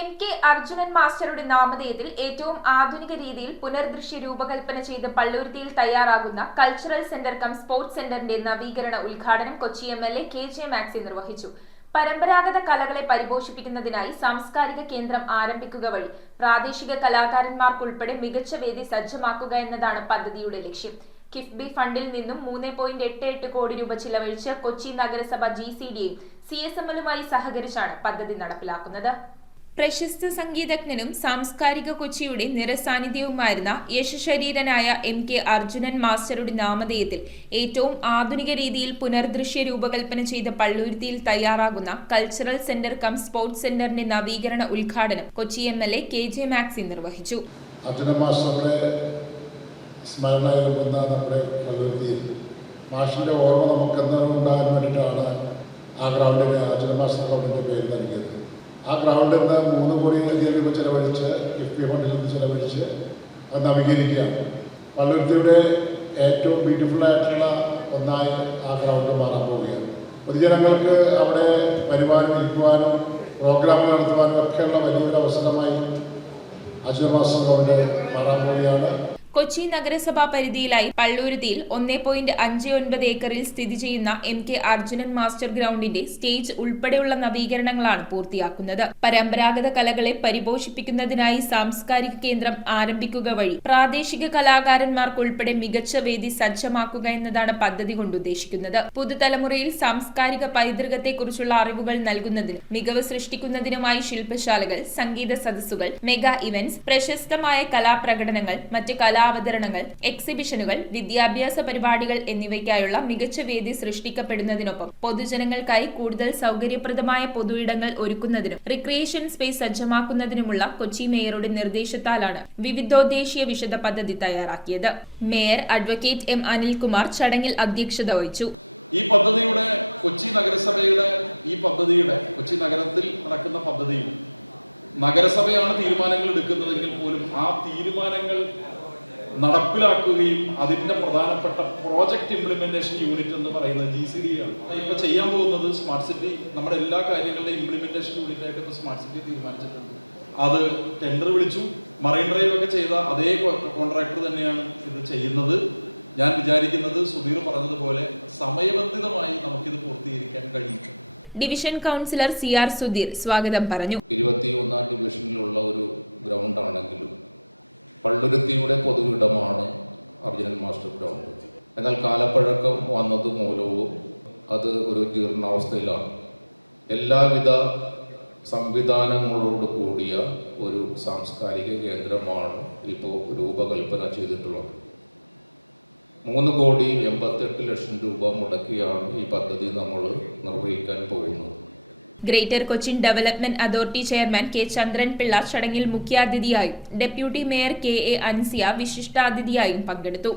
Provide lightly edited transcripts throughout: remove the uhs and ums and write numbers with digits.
MK. Arjunan മാസ്റ്ററുടെ നാമധേയത്തിൽ ഏറ്റവും ആധുനിക രീതിയിൽ പുനർദൃശ്യ രൂപകൽപ്പന ചെയ്ത് പള്ളുരുത്തിയിൽ തയ്യാറാകുന്ന കൾച്ചറൽ സെന്റർ കം സ്പോർട്സ് സെന്ററിന്റെ നവീകരണ ഉദ്ഘാടനം കൊച്ചി എം.എൽ.എ. കെ.ജെ. മാക്സി നിർവഹിച്ചു. പരമ്പരാഗത കലകളെ പരിപോഷിപ്പിക്കുന്നതിനായി സാംസ്കാരിക കേന്ദ്രം ആരംഭിക്കുക വഴി പ്രാദേശിക കലാകാരന്മാർക്കുൾപ്പെടെ മികച്ച വേദി സജ്ജമാക്കുക എന്നതാണ് പദ്ധതിയുടെ ലക്ഷ്യം. കിഫ്ബി ഫണ്ടിൽ നിന്നും 3.88 കോടി രൂപ ചിലവഴിച്ച് കൊച്ചി നഗരസഭ GCDയും CSMലുമായി സഹകരിച്ചാണ് പദ്ധതി നടപ്പിലാക്കുന്നത്. പ്രശസ്ത സംഗീതജ്ഞനും സാംസ്കാരിക കൊച്ചിയുടെ നിറസാന്നിധ്യവുമായിരുന്ന യശശരീരനായ എം.കെ. അർജുനൻ മാസ്റ്ററുടെ നാമധേയത്തിൽ ഏറ്റവും ആധുനിക രീതിയിൽ പുനർദൃശ്യ രൂപകൽപ്പന ചെയ്ത പള്ളുരുത്തിയിൽ തയ്യാറാകുന്ന കൾച്ചറൽ സെന്റർ കം സ്പോർട്സ് സെന്ററിന്റെ നവീകരണ ഉദ്ഘാടനം കൊച്ചി എം.എൽ.എ. കെ.ജെ. മാക്സി നിർവഹിച്ചു. അർജുനൻ മാസ്റ്ററുടെ സ്മരണയിലുള്ള നമ്മുടെ പള്ളുരുത്തിയിൽ മാഷിന്റെ ഓർമ്മ നമുക്കെന്നും ഉണ്ടാകാൻ വേണ്ടിയിട്ടാണ് ആ ഗ്രൗണ്ടിന് അർജുനൻ മാസ്റ്റർ ഗ്രൗണ്ടിന്റെ പേര് നൽകിയത്. ആ ഗ്രൗണ്ടിൽ നിന്ന് 3 കോടിയിലധികം രൂപ ചെലവഴിച്ച് കിഫ്ബി ഫണ്ടിൽ നിന്ന് ചെലവഴിച്ച് അത് നവീകരിക്കുകയാണ്. പള്ളുരുത്തിയുടെ ഏറ്റവും ബ്യൂട്ടിഫുൾ ആയിട്ടുള്ള ഒന്നായി ആ ഗ്രൗണ്ട് മാറാൻ പോവുകയാണ്. പൊതുജനങ്ങൾക്ക് അവിടെ വരുവാനും ഇരിക്കുവാനും പ്രോഗ്രാമുകൾ നടത്തുവാനും ഒക്കെയുള്ള വലിയൊരു അവസരമായി അർജുനൻ മാസ്റ്റർ ഗ്രൗണ്ട് മാറാൻ പോവുകയാണ്. കൊച്ചി നഗരസഭാ പരിധിയിലായി പള്ളുരുത്തിയിൽ 1.59 ഏക്കറിൽ സ്ഥിതി ചെയ്യുന്ന എം.കെ. അർജുനൻ മാസ്റ്റർ ഗ്രൗണ്ടിന്റെ സ്റ്റേജ് ഉൾപ്പെടെയുള്ള നവീകരണങ്ങളാണ് പൂർത്തിയാക്കുന്നത്. പരമ്പരാഗത കലകളെ പരിപോഷിപ്പിക്കുന്നതിനായി സാംസ്കാരിക കേന്ദ്രം ആരംഭിക്കുക വഴി പ്രാദേശിക കലാകാരന്മാർക്കുൾപ്പെടെ മികച്ച വേദി സജ്ജമാക്കുക എന്നതാണ് പദ്ധതി കൊണ്ട് ഉദ്ദേശിക്കുന്നത്. പുതുതലമുറയിൽ സാംസ്കാരിക പൈതൃകത്തെക്കുറിച്ചുള്ള അറിവുകൾ നൽകുന്നതിനും മികവ് സൃഷ്ടിക്കുന്നതിനുമായി ശില്പശാലകൾ, സംഗീത സദസ്സുകൾ, മെഗാ ഇവന്റ്സ്, പ്രശസ്തമായ കലാപ്രകടനങ്ങൾ, മറ്റ് കലാവതരണങ്ങൾ, എക്സിബിഷനുകൾ, വിദ്യാഭ്യാസ പരിപാടികൾ എന്നിവയ്ക്കായുള്ള മികച്ച വേദി സൃഷ്ടിക്കപ്പെടുന്നതിനൊപ്പം പൊതുജനങ്ങൾക്കായി കൂടുതൽ സൗകര്യപ്രദമായ പൊതുയിടങ്ങൾ ഒരുക്കുന്നതിനും റിക്രിയേഷൻ സ്പേസ് സജ്ജമാക്കുന്നതിനുമുള്ള കൊച്ചി മേയറുടെ നിർദ്ദേശത്താലാണ് വിവിധോദ്ദേശീയ വിശദ പദ്ധതി തയ്യാറാക്കിയത്. Mayor advocate M. അനിൽകുമാർ ചടങ്ങിൽ അധ്യക്ഷത വഹിച്ചു. ഡിവിഷൻ കൗൺസിലർ CR സുധീർ സ്വാഗതം പറഞ്ഞു. Greater Cochin development authority chairman K. ചന്ദ്രൻ പിള്ള ചടങ്ങിൽ മുഖ്യാതിഥിയായും ഡെപ്യൂട്ടി മേയർ KA. അൻസിയ വിശിഷ്ടാതിഥിയായും പങ്കെടുത്തു.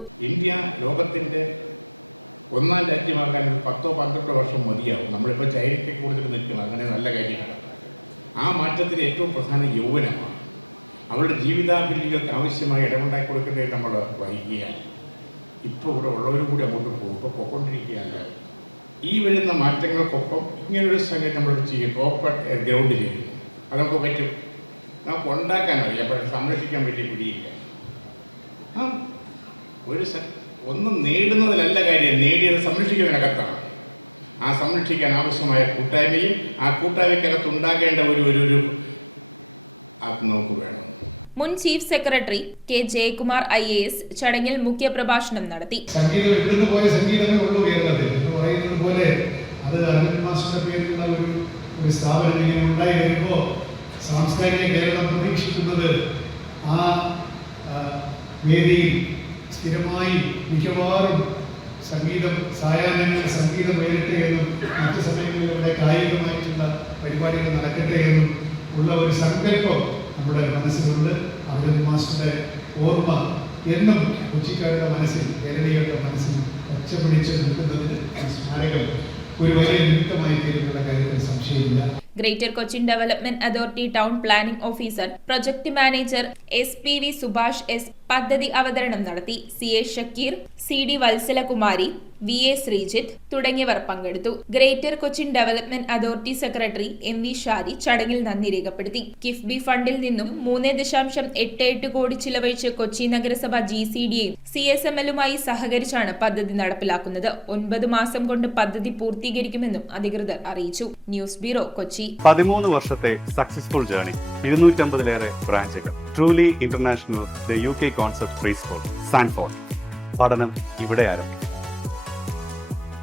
മുൻ chief secretary K. Jayakumar IAS ചടങ്ങിൽ മുഖ്യപ്രഭാഷണം നടത്തി. സംഗീതം ഇവിടുന്ന് പോയ സംഗീതമേ ഉള്ളൂ കേരളത്തിൽ എന്ന് പറയുന്നത് പോലെ അത് അർജുനൻ മാസ്റ്ററുടെ പേരിലുള്ള ഒരു സ്ഥാപനം ഇങ്ങനെ ഉണ്ടായി വരുമ്പോൾ സാംസ്കാരിക കേരളം പ്രതീക്ഷിക്കുന്നത് ആ വേദിയിൽ സ്ഥിരമായി മിക്കവാറും സംഗീതം സായാഹ്നങ്ങളിൽ സംഗീതം വരട്ടെ എന്നും മറ്റു സമയങ്ങളിൽ ഇവിടെ കായികമായിട്ടുള്ള പരിപാടികൾ നടക്കട്ടെ എന്നും ഉള്ള ഒരു സങ്കല്പം നമ്മുടെ മനസ്സിലുണ്ട്. അർജുനൻ മാസ്റ്ററുടെ ഓർമ്മ എന്നും കൊച്ചിക്കാരുടെ മനസ്സിൽ, കേരളീയരുടെ മനസ്സിൽ പച്ചപിടിച്ച് നിൽക്കുന്നതിന് സ്മാരകം ഒരു വലിയ നിമിത്തമായി തീരുന്നുള്ള കാര്യത്തിൽ സംശയമില്ല. Greater Cochin development authority town planning officer, project manager SPV Subhash S പദ്ധതി അവതരണം നടത്തി. CA Shakir, CD Vatsalakumari, VA Sreejith തുടങ്ങിയവർ പങ്കെടുത്തു. Greater Cochin development authority secretary MV Shari ചടങ്ങിൽ നന്ദി രേഖപ്പെടുത്തി. കിഫ്ബി ഫണ്ടിൽ നിന്നും 3.88 കോടി ചിലവഴിച്ച് കൊച്ചി നഗരസഭ GCDയും CSMLുമായി സഹകരിച്ചാണ് പദ്ധതി നടപ്പിലാക്കുന്നത്. 9 മാസം കൊണ്ട് പദ്ധതി പൂർത്തീകരിക്കുമെന്നും അധികൃതർ അറിയിച്ചു. News bureau, Kochi. 13 വർഷത്തെ സക്സസ്ഫുൾ ജേർണി, 250-ലേറെ ബ്രാഞ്ചുകൾ, truly international, the UK concept pre school, Sanford. പഠനം ഇവിടെ ആരംഭിക്കും.